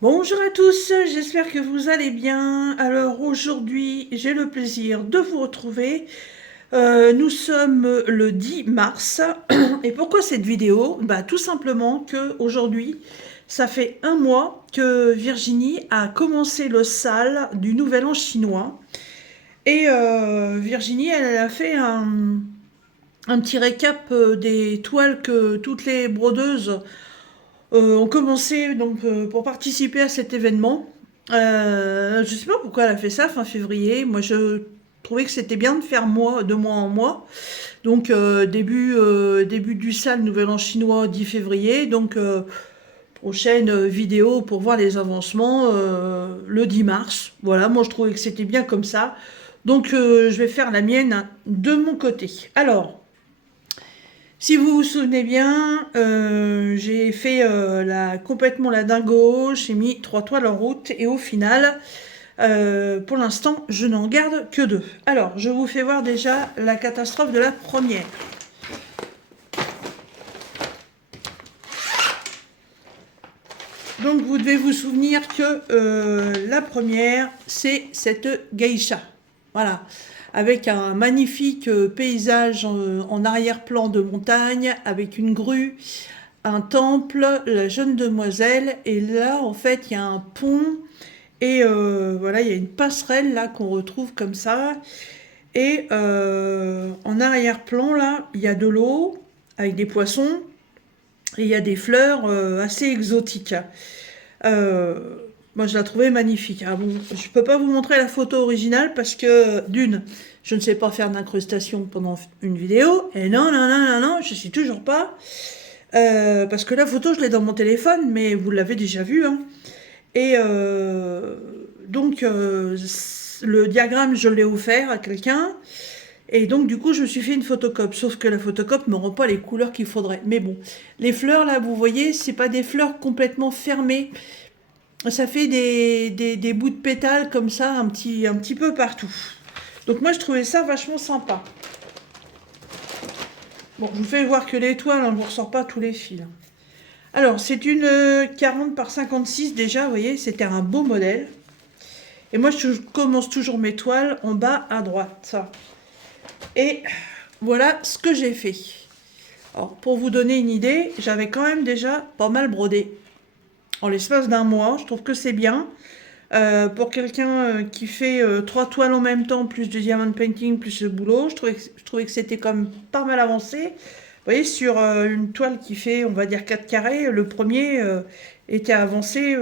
Bonjour à tous, j'espère que vous allez bien. Alors aujourd'hui, j'ai le plaisir de vous retrouver. Nous sommes le 10 mars. Et pourquoi cette vidéo? Bah, tout simplement que aujourd'hui, ça fait un mois que Virginie a commencé le sale du Nouvel An chinois. Et Virginie, elle a fait un petit récap des toiles que toutes les brodeuses ont commencé donc, pour participer à cet événement. Je sais pas pourquoi elle a fait ça fin février. Moi, je trouvais que c'était bien de faire de mois en mois. Donc, début du sale Nouvel An chinois 10 février. Donc, prochaine vidéo pour voir les avancements le 10 mars. Voilà, moi je trouvais que c'était bien comme ça. Donc, je vais faire la mienne de mon côté. Alors, si vous vous souvenez bien, j'ai fait complètement la dingo, j'ai mis 3 toiles en route et au final, pour l'instant, je n'en garde que 2. Alors, je vous fais voir déjà la catastrophe de la première. Donc, vous devez vous souvenir que la première, c'est cette geisha. Voilà. Avec un magnifique paysage en arrière-plan de montagne, avec une grue, un temple, la jeune demoiselle, et là, en fait, il y a un pont, et voilà, il y a une passerelle, là, qu'on retrouve comme ça, et en arrière-plan, là, il y a de l'eau, avec des poissons, et il y a des fleurs assez exotiques. Euh, Moi, je la trouvais magnifique. Ah bon, je peux pas vous montrer la photo originale parce que, d'une, je ne sais pas faire d'incrustation pendant une vidéo, et non, non, non, non, non, je sais toujours pas. Parce que la photo, je l'ai dans mon téléphone, mais vous l'avez déjà vue, hein. Et donc, le diagramme, je l'ai offert à quelqu'un. Et donc, du coup, je me suis fait une photocopie. Sauf que la photocopie ne me rend pas les couleurs qu'il faudrait. Mais bon, les fleurs, là, vous voyez, c'est pas des fleurs complètement fermées. Ça fait des bouts de pétales comme ça, un petit peu partout. Donc, moi, je trouvais ça vachement sympa. Bon, je vous fais voir que l'étoile, on ne vous ressort pas tous les fils. Alors, c'est une 40 par 56 déjà, vous voyez, c'était un beau modèle. Et moi, je commence toujours mes toiles en bas à droite. Et voilà ce que j'ai fait. Alors, pour vous donner une idée, j'avais quand même déjà pas mal brodé. En l'espace d'un mois, je trouve que c'est bien. Pour quelqu'un qui fait 3 toiles en même temps, plus du diamond painting, plus le boulot, je trouvais que c'était quand même pas mal avancé. Vous voyez, sur une toile qui fait, on va dire, 4 carrés, le premier était avancé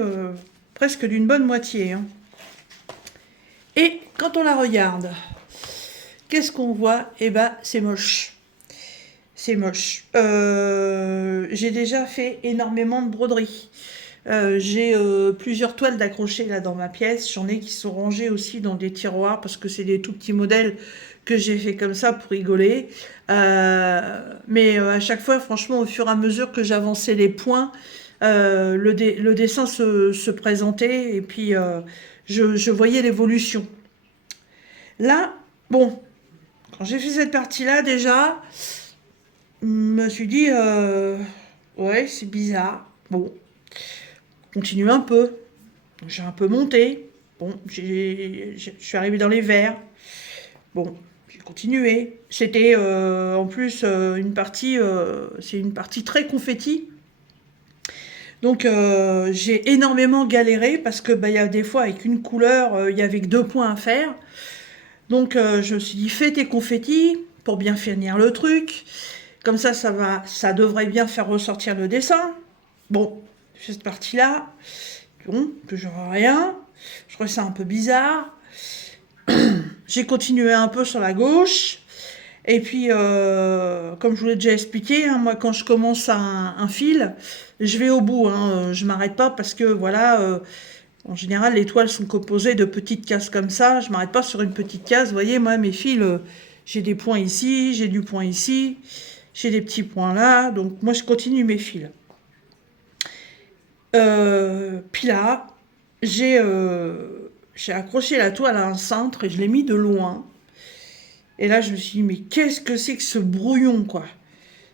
presque d'une bonne moitié, hein. Et quand on la regarde, qu'est-ce qu'on voit? Eh ben, c'est moche. C'est moche. J'ai déjà fait énormément de broderie. J'ai plusieurs toiles d'accrocher là dans ma pièce. J'en ai qui sont rangées aussi dans des tiroirs parce que c'est des tout petits modèles que j'ai fait comme ça pour rigoler. Mais à chaque fois, franchement, au fur et à mesure que j'avançais les points, le dessin se présentait et puis je voyais l'évolution. Là, bon, quand j'ai fait cette partie-là déjà, je me suis dit, ouais, c'est bizarre. Bon, continue un peu. J'ai un peu monté. Bon, je suis arrivée dans les verts. Bon, j'ai continué. C'était en plus une partie, c'est une partie très confetti. Donc j'ai énormément galéré parce que bah, y a des fois avec une couleur, il y avait que 2 points à faire. Donc je me suis dit fais tes confettis pour bien finir le truc. Comme ça devrait bien faire ressortir le dessin. Bon, cette partie-là, bon, toujours rien. Je trouvais ça un peu bizarre. J'ai continué un peu sur la gauche. Et puis, comme je vous l'ai déjà expliqué, hein, moi, quand je commence un fil, je vais au bout, hein, je m'arrête pas parce que, voilà, en général, les toiles sont composées de petites cases comme ça. Je m'arrête pas sur une petite case. Vous voyez, moi, mes fils, j'ai des points ici, j'ai du point ici, j'ai des petits points là. Donc, moi, je continue mes fils. Puis là, j'ai accroché la toile à un cintre et je l'ai mis de loin. Et là, je me suis dit, mais qu'est-ce que c'est que ce brouillon, quoi?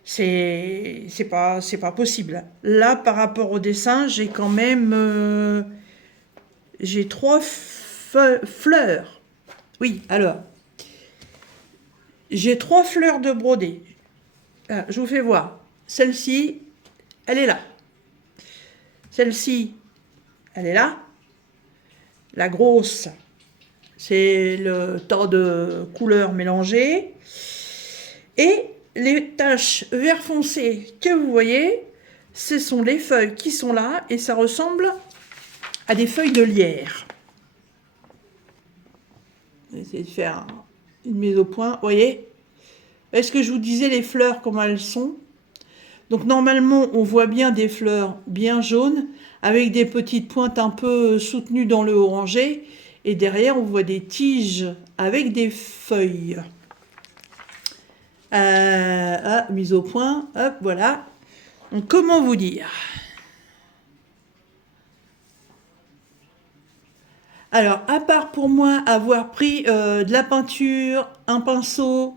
C'est pas possible. Là, par rapport au dessin, j'ai quand même... j'ai 3 fleurs. Oui, alors, j'ai 3 fleurs de brodé. Ah, je vous fais voir. Celle-ci, elle est là. Celle-ci, elle est là. La grosse, c'est le tas de couleurs mélangées. Et les taches vert foncé que vous voyez, ce sont les feuilles qui sont là et ça ressemble à des feuilles de lierre. Je vais essayer de faire une mise au point. Vous voyez? Est-ce que je vous disais les fleurs, comment elles sont? Donc normalement, on voit bien des fleurs bien jaunes, avec des petites pointes un peu soutenues dans le orangé. Et derrière, on voit des tiges avec des feuilles. Mise au point, hop, voilà. Donc comment vous dire? Alors, à part pour moi avoir pris de la peinture, un pinceau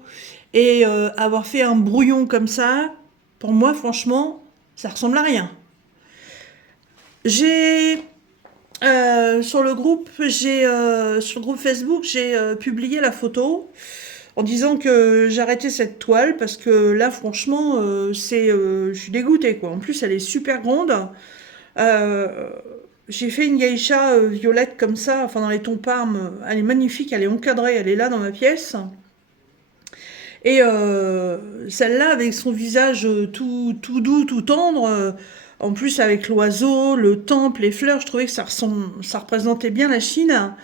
et avoir fait un brouillon comme ça, pour moi, franchement, ça ressemble à rien. J'ai sur le groupe Facebook, j'ai publié la photo en disant que j'arrêtais cette toile parce que là, franchement, je suis dégoûtée quoi. En plus, elle est super grande. Euh, j'ai fait une geisha violette comme ça, enfin dans les tons parmes. Elle est magnifique, elle est encadrée, elle est là dans ma pièce. Et celle-là, avec son visage tout doux, tout tendre, en plus avec l'oiseau, le temple, les fleurs, je trouvais que ça représentait bien la Chine.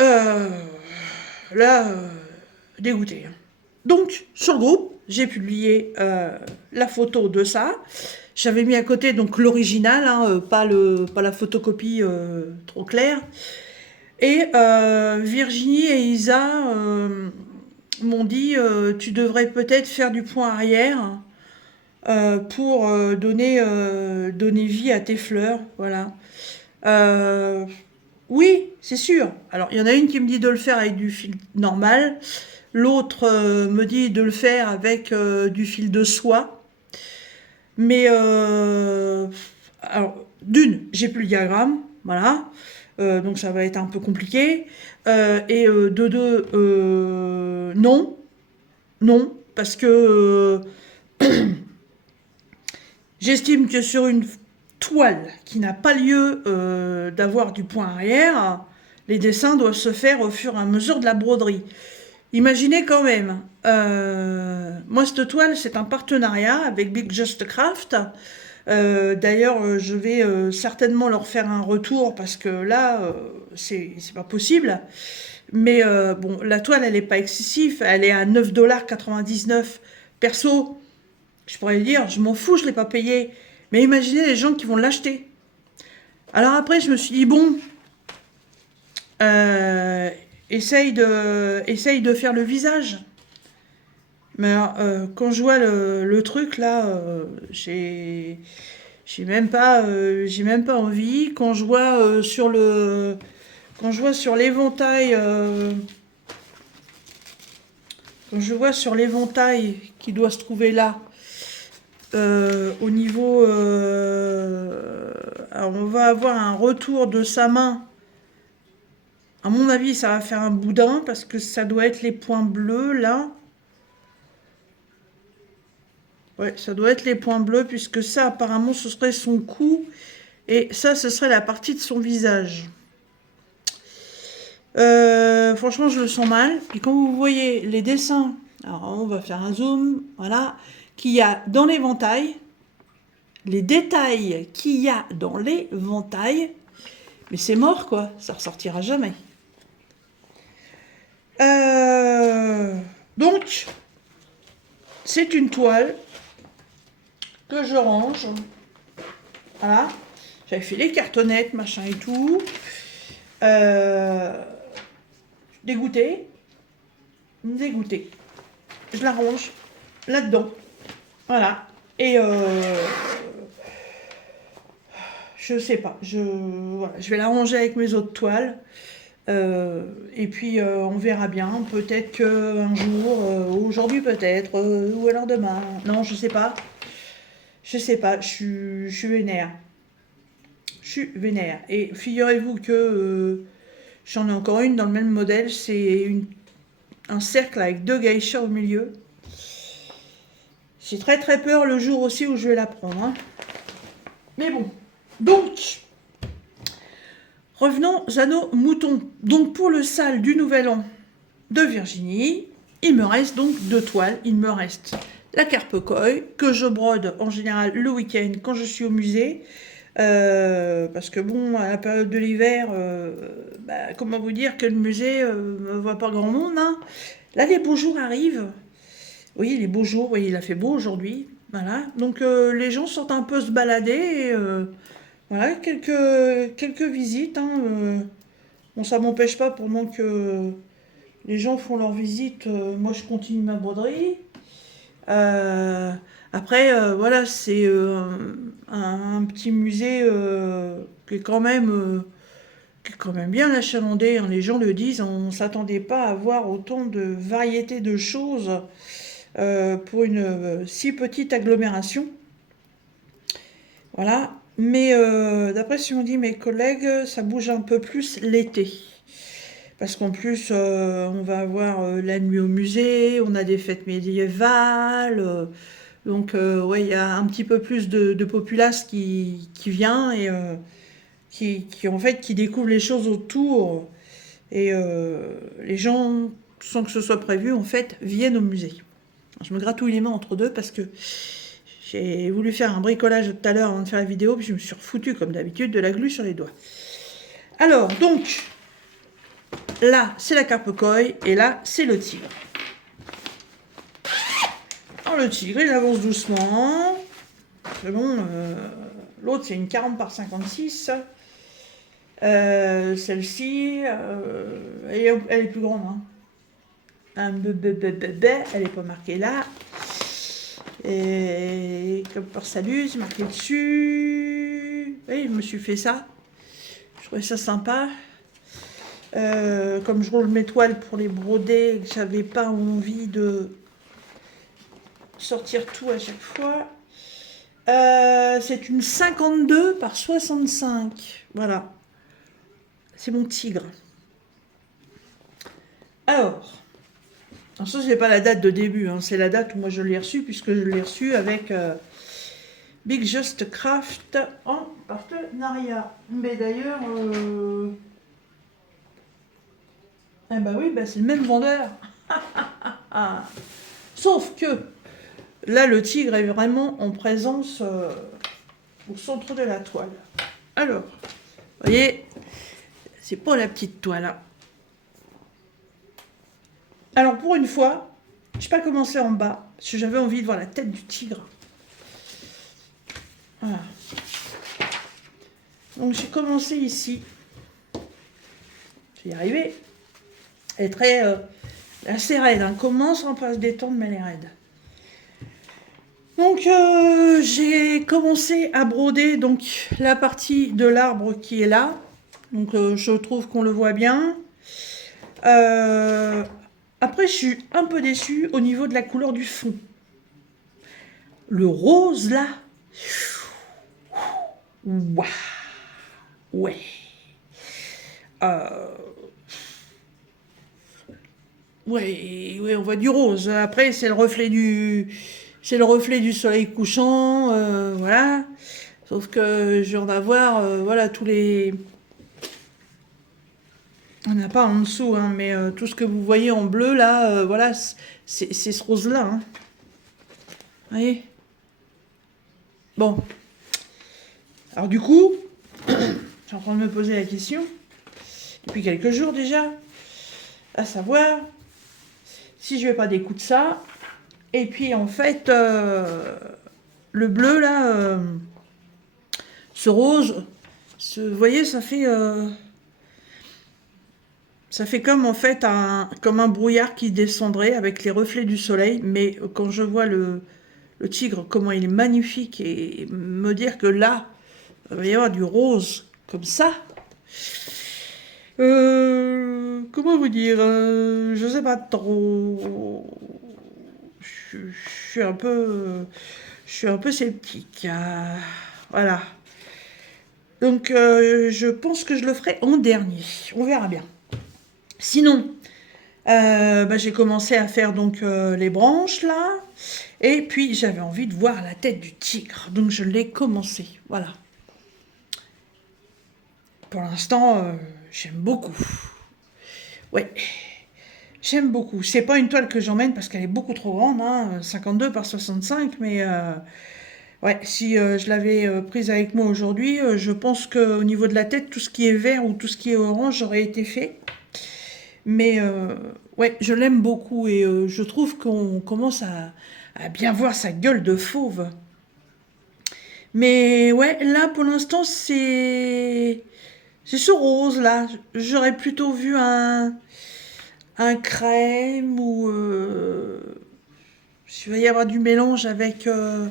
Euh, là, dégoûté. Donc, sur le groupe, j'ai publié la photo de ça. J'avais mis à côté donc l'original, hein, pas la photocopie trop claire. Et Virginie et Isa m'ont dit tu devrais peut-être faire du point arrière pour donner vie à tes fleurs. Voilà. Euh, oui, c'est sûr. Alors, il y en a une qui me dit de le faire avec du fil normal. L'autre me dit de le faire avec du fil de soie. Mais, alors, d'une, j'ai plus le diagramme. Voilà. Donc, ça va être un peu compliqué. Et de deux, non. Non. Parce que j'estime que sur une toile qui n'a pas lieu d'avoir du point arrière, les dessins doivent se faire au fur et à mesure de la broderie. Imaginez quand même, moi cette toile c'est un partenariat avec Big Just Craft. D'ailleurs, je vais certainement leur faire un retour parce que là, c'est pas possible. Mais bon, la toile elle est pas excessive, elle est à 9,99 $. Perso, je pourrais dire, je m'en fous, je l'ai pas payé. Mais imaginez les gens qui vont l'acheter. Alors après, je me suis dit, bon, euh, essaye de faire le visage. Mais quand je vois le truc là, j'ai même pas envie. Quand je vois sur l'éventail, quand je vois sur l'éventail qui doit se trouver là, au niveau, alors on va avoir un retour de sa main. À mon avis, ça va faire un boudin parce que ça doit être les points bleus là. Ouais, ça doit être les points bleus puisque ça, apparemment, ce serait son cou et ça, ce serait la partie de son visage. Franchement, je le sens mal. Et quand vous voyez les dessins, alors on va faire un zoom, voilà, qu'il y a dans l'éventail, les détails qu'il y a dans l'éventail, mais c'est mort quoi, ça ressortira jamais. Donc, c'est une toile que je range. Voilà. J'avais fait les cartonnettes, machin et tout. Dégoûtée. Dégoûtée. Je la range là-dedans. Voilà. Et je sais pas. Voilà. Je vais la ranger avec mes autres toiles. Et puis on verra bien, peut-être qu'un jour, aujourd'hui peut-être, ou alors demain. Non, je sais pas. Je sais pas, je suis vénère. Je suis vénère. Et figurez-vous que j'en ai encore une dans le même modèle. C'est un cercle avec 2 geishas au milieu. J'ai très très peur le jour aussi où je vais la prendre. Hein. Mais bon. Donc, revenons à nos moutons. Donc pour le sale du Nouvel An de Virginie, il me reste donc 2 toiles. Il me reste la carpe koi que je brode en général le week-end quand je suis au musée. Parce que bon, à la période de l'hiver, comment vous dire que le musée ne voit pas grand monde. Hein. Là, les beaux jours arrivent. Oui, les beaux jours, oui, il a fait beau aujourd'hui. Voilà. Donc les gens sortent un peu se balader. Et, voilà, quelques visites. Hein, bon, ça m'empêche pas pendant que les gens font leur visite. Moi, je continue ma broderie. Euh, Après, voilà, c'est un petit musée qui est quand même bien achalandé. Hein. Les gens le disent, on ne s'attendait pas à voir autant de variétés de choses pour une si petite agglomération. Voilà. Mais d'après ce qu'ont dit mes collègues, ça bouge un peu plus l'été. Parce qu'en plus, on va avoir la nuit au musée, on a des fêtes médiévales. Donc, ouais, il y a un petit peu plus de populace qui vient et en fait, qui découvre les choses autour. Et les gens, sans que ce soit prévu, en fait, viennent au musée. Je me gratouille les mains entre deux parce que j'ai voulu faire un bricolage tout à l'heure avant de faire la vidéo, puis je me suis refoutu, comme d'habitude, de la glu sur les doigts. Alors, donc, là, c'est la carpe koi, et là, c'est le tigre. Alors, le tigre, il avance doucement. C'est bon, l'autre, c'est une 40 par 56. Celle-ci, elle est plus grande. Hein. Elle n'est pas marquée là. Et comme pour Salus, marqué dessus. Oui, je me suis fait ça. Je trouvais ça sympa. Comme je roule mes toiles pour les broder, j'avais pas envie de sortir tout à chaque fois. C'est une 52 par 65. Voilà. C'est mon tigre. Alors ça, c'est pas la date de début, hein, c'est la date où moi je l'ai reçu, puisque je l'ai reçu avec Big Just Craft en partenariat. Mais d'ailleurs, eh ben oui, c'est le même vendeur. Sauf que là, le tigre est vraiment en présence au centre de la toile. Alors, vous voyez, c'est pas la petite toile. Hein. Alors, pour une fois, je n'ai pas commencé en bas, parce que j'avais envie de voir la tête du tigre. Voilà. Donc, j'ai commencé ici. Je vais y arriver. Elle est très... assez raide. Hein. Commence en pas se détendre, mais elle est raide. Donc, j'ai commencé à broder donc, la partie de l'arbre qui est là. Donc, je trouve qu'on le voit bien. Après, je suis un peu déçue au niveau de la couleur du fond. Le rose, là. Waouh. Ouais. Ouais, on voit du rose. Après, c'est le reflet du soleil couchant, voilà. Sauf que je viens d'avoir, voilà, tous les... On n'a pas en dessous, hein, mais tout ce que vous voyez en bleu, là, voilà, c'est ce rose-là. Hein. Vous voyez? Bon. Alors du coup, je suis en train de me poser la question, depuis quelques jours déjà, à savoir si je vais pas découdre ça. Et puis en fait, le bleu là, ce rose, vous voyez, ça fait comme en fait comme un brouillard qui descendrait avec les reflets du soleil. Mais quand je vois le tigre, comment il est magnifique, et me dire que là, il va y avoir du rose comme ça, Comment vous dire? Je sais pas trop. Je suis un peu, je suis un peu sceptique. Voilà. Donc, je pense que je le ferai en dernier. On verra bien. Sinon, bah, j'ai commencé à faire donc les branches là. Et puis, j'avais envie de voir la tête du tigre. Donc, je l'ai commencé. Voilà. Pour l'instant, j'aime beaucoup. Ouais, j'aime beaucoup. C'est pas une toile que j'emmène parce qu'elle est beaucoup trop grande, hein, 52 par 65, mais ouais, si je l'avais prise avec moi aujourd'hui, je pense qu'au niveau de la tête, tout ce qui est vert ou tout ce qui est orange aurait été fait. Mais ouais, je l'aime beaucoup et je trouve qu'on commence à bien voir sa gueule de fauve. Mais ouais, là pour l'instant c'est ce rose là. J'aurais plutôt vu un crème ou s'il va y avoir du mélange avec le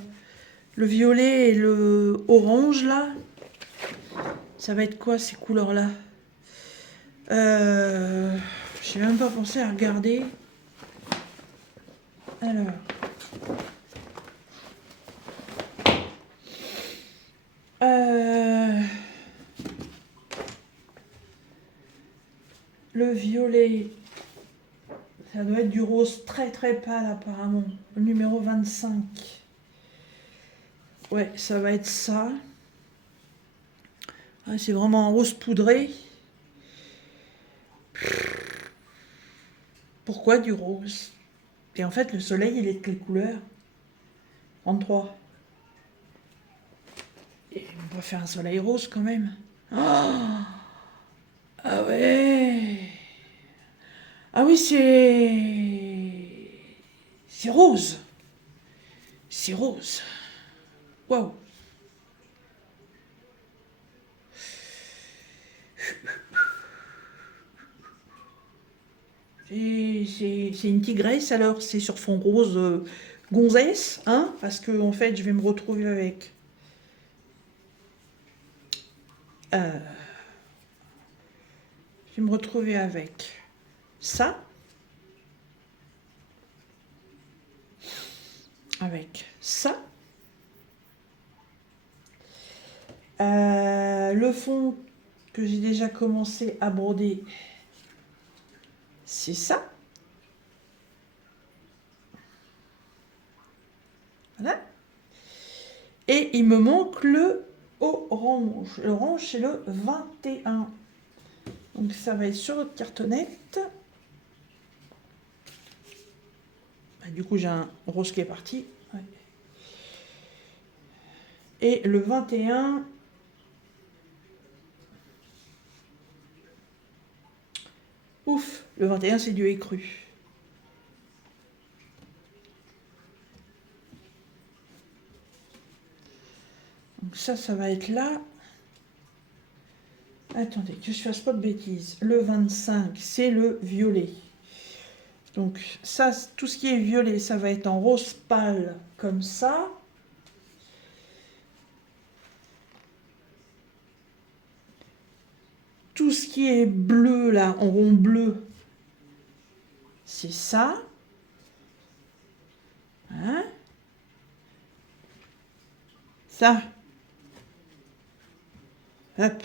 violet et le orange là. Ça va être quoi ces couleurs là? J'ai même pas pensé à regarder. Alors. Euh, le violet, ça doit être du rose très très pâle apparemment. Le numéro 25. Ouais, ça va être ça. Ah, c'est vraiment un rose poudré. Pourquoi du rose? Et en fait, le soleil, il est de quelle couleur? 33. Et on va faire un soleil rose quand même. Ah, ah ouais. Ah oui, c'est rose. C'est rose. Waouh. C'est une tigresse alors, c'est sur fond rose gonzesse, hein, parce que en fait je vais me retrouver avec euh, je vais me retrouver avec ça, avec ça. Le fond que j'ai déjà commencé à broder, c'est ça. Voilà. Et il me manque le orange. L'orange, c'est le 21. Donc ça va être sur votre cartonnette. Ah, du coup, j'ai un rose qui est parti. Ouais. Et le 21, ouf, le 21, c'est du écru. Donc ça va être là. Attendez, que je fasse pas de bêtises. Le 25, c'est le violet. Donc ça, tout ce qui est violet, ça va être en rose pâle, comme ça. Tout ce qui est bleu, là, en rond bleu, c'est ça. Hein? Ça. Hop.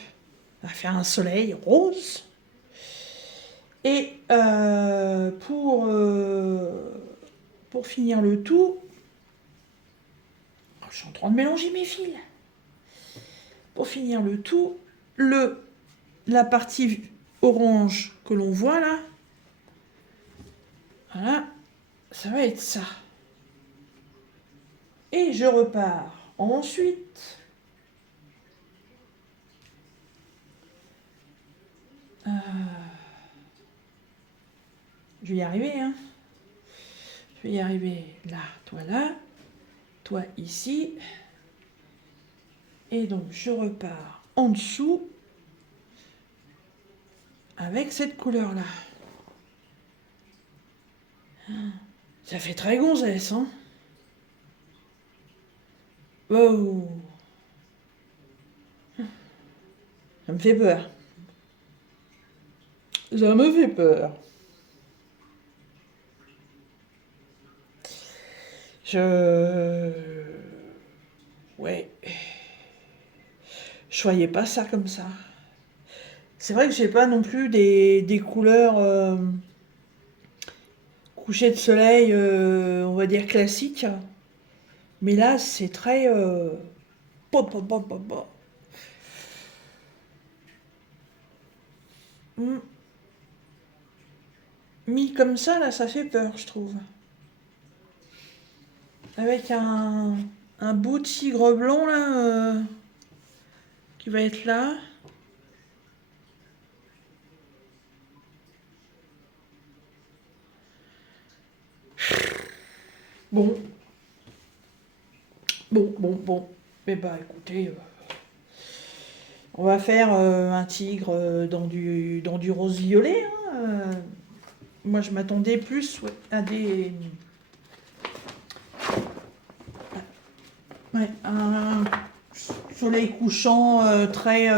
On va faire un soleil rose. Et pour finir le tout, je suis en train de mélanger mes fils. Pour finir le tout, la partie orange que l'on voit là, voilà, ça va être ça. Et je repars ensuite. Je vais y arriver, hein. Je vais y arriver là, toi ici. Et donc je repars en dessous avec cette couleur-là. Ça fait très gonzesse, hein. Wow. Ça me fait peur. Ça me fait peur. Je... Ouais. Je voyais pas ça comme ça. C'est vrai que j'ai pas non plus des couleurs coucher de soleil, on va dire classiques. Mais là, c'est très... pop, pop, pop, pop, pop. Mm. Mis comme ça, là, ça fait peur, je trouve. Avec un bout de tigre blanc, là, qui va être là. Bon, bon. Mais bah, écoutez, on va faire un tigre dans du rose-violet, hein. Moi, je m'attendais plus ouais, à des... Ouais, un soleil couchant très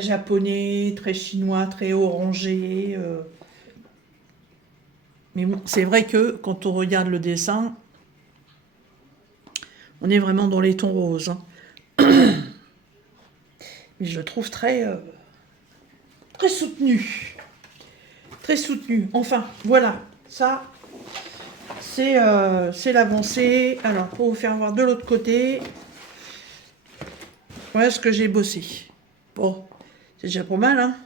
japonais, très chinois, très orangé. Mais bon, c'est vrai que quand on regarde le dessin, on est vraiment dans les tons roses, hein. Mais je le trouve très soutenu. Très soutenu. Enfin, voilà. Ça, c'est l'avancée. Alors, pour vous faire voir de l'autre côté, voilà ce que j'ai bossé. Bon, c'est déjà pas mal, hein.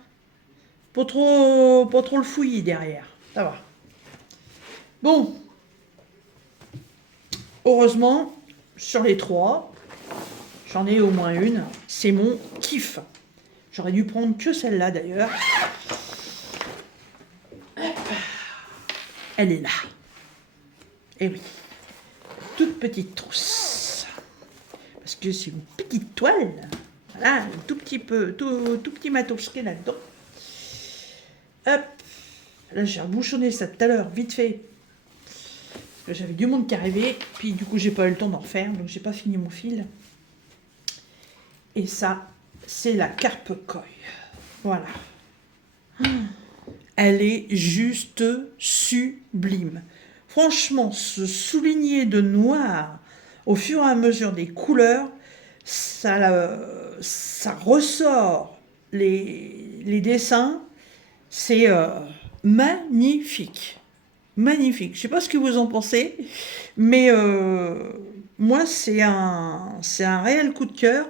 Pas trop le fouillis derrière. Ça va. Bon, heureusement, sur les trois, j'en ai au moins une. C'est mon kiff. J'aurais dû prendre que celle-là d'ailleurs. Elle est là. Et oui, toute petite trousse. Parce que c'est une petite toile. Voilà, un tout petit peu, tout petit matos qui est là-dedans. Hop. Là, j'ai rebouchonné ça tout à l'heure, vite fait. Parce que j'avais du monde qui arrivait. Puis du coup, j'ai pas eu le temps d'en refaire. Donc, j'ai pas fini mon fil. Et ça, c'est la carpe koi. Voilà. Elle est juste sublime. Franchement, ce souligné de noir, au fur et à mesure des couleurs, ça ressort les dessins. C'est magnifique. Magnifique. Je ne sais pas ce que vous en pensez, mais moi, c'est un réel coup de cœur.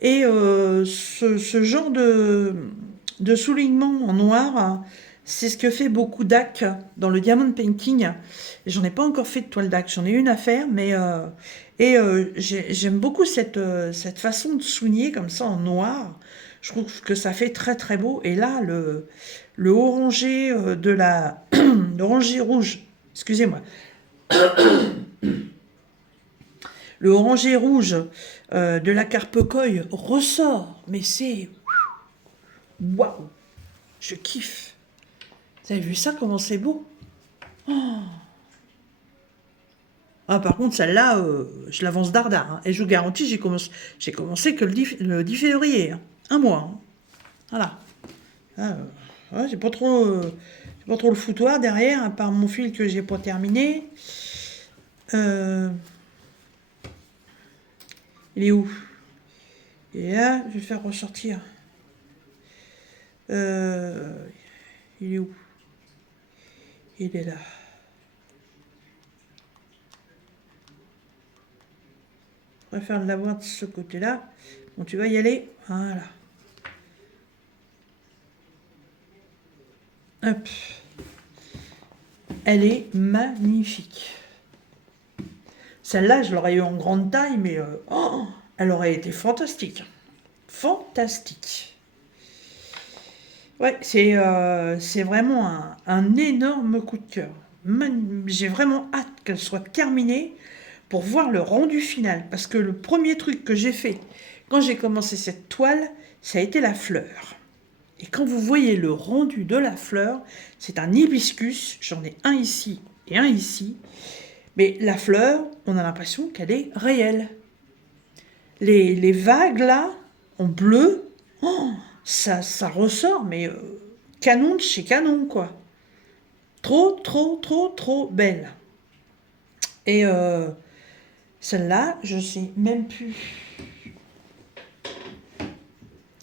Et ce genre de soulignement en noir, c'est ce que fait beaucoup d'AC dans le diamond painting. J'en ai pas encore fait de toile d'AC, j'en ai une à faire, mais j'aime beaucoup cette façon de souligner comme ça en noir. Je trouve que ça fait très très beau. Et là, le orangé l'orangé rouge, excusez-moi, le orangé rouge de la carpe koi ressort, mais c'est waouh, je kiffe. Vous avez vu ça, comment c'est beau? Ah, par contre, celle-là, je l'avance dardard, hein. Et je vous garantis, j'ai commencé que le 10 février, hein. Un mois, hein. Voilà. Ah, ouais, j'ai pas trop le foutoir derrière, à part mon fil que j'ai pas terminé. Euh, il est où? Et là, je vais faire ressortir. Il est où? Il est là. Je préfère l'avoir de ce côté-là. Bon, tu vas y aller. Voilà. Hop. Elle est magnifique. Celle-là, je l'aurais eu en grande taille, mais elle aurait été fantastique. Fantastique. Ouais, c'est vraiment un énorme coup de cœur. J'ai vraiment hâte qu'elle soit terminée pour voir le rendu final. Parce que le premier truc que j'ai fait quand j'ai commencé cette toile, ça a été la fleur. Et quand vous voyez le rendu de la fleur, c'est un hibiscus. J'en ai un ici et un ici. Mais la fleur, on a l'impression qu'elle est réelle. Les vagues là, en bleu, ça ressort, mais canon de chez canon, quoi. Trop, trop, trop, trop belle. Et celle-là, je sais même plus.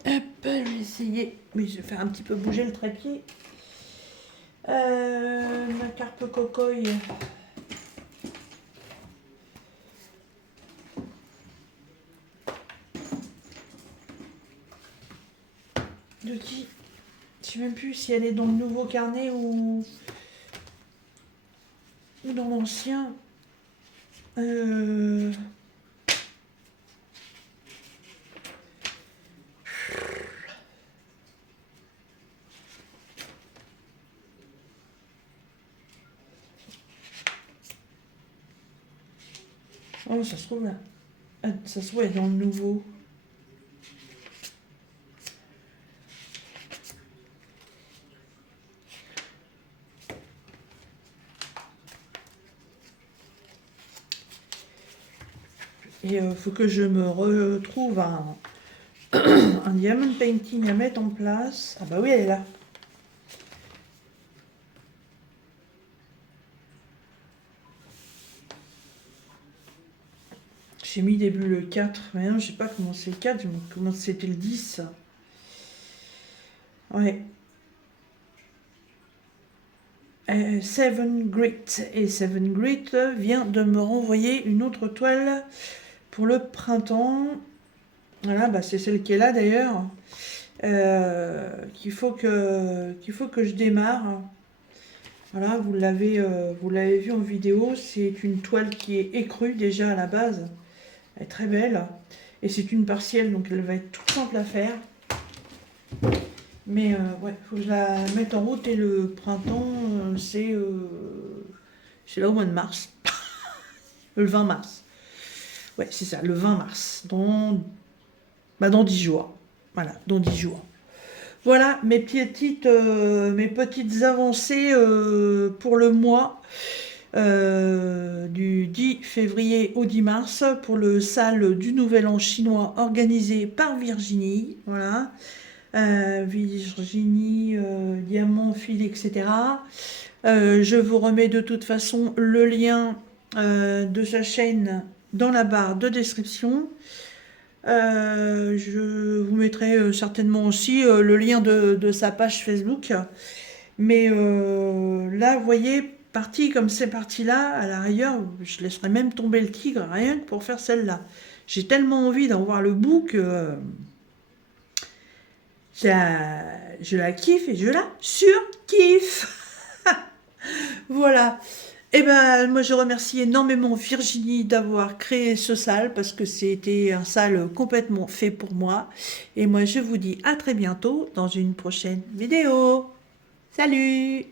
Hop, je vais essayer. Oui, je vais faire un petit peu bouger le trépied. Ma carpe cocoille. De qui? Je sais même plus si elle est dans le nouveau carnet ou dans l'ancien. Oh, ça se trouve là. Ça se trouve elle est dans le nouveau. Et faut que je me retrouve un diamond painting à mettre en place. Ah bah oui, elle est là. J'ai mis début le 4, mais non, je sais pas comment c'est le 4, comment c'était le 10. Ouais. Seven Grit. Et Seven Grit vient de me renvoyer une autre toile pour le printemps. Voilà, bah c'est celle qui est là d'ailleurs. Qu'il faut que je démarre. Voilà, vous l'avez vu en vidéo. C'est une toile qui est écrue déjà à la base. Elle est très belle. Et c'est une partielle, donc elle va être toute simple à faire. Mais ouais, faut que je la mette en route. Et le printemps, c'est là au mois de mars. Le 20 mars. Ouais, c'est ça, le 20 mars. Dans 10 jours. Voilà, dans 10 jours. Voilà mes petites avancées pour le mois du 10 février au 10 mars pour le salle du Nouvel An chinois organisé par Virginie. Voilà. Virginie, Diamant, Fil, etc. Je vous remets de toute façon le lien de sa chaîne dans la barre de description. Je vous mettrai certainement aussi le lien de sa page Facebook. Mais là, vous voyez, partie comme c'est parti là, à la rigueur, je laisserai même tomber le tigre rien que pour faire celle-là. J'ai tellement envie d'en voir le bout que je la kiffe et je la surkiffe. Voilà. Et ben, moi je remercie énormément Virginie d'avoir créé ce salle parce que c'était un salle complètement fait pour moi. Et moi je vous dis à très bientôt dans une prochaine vidéo. Salut!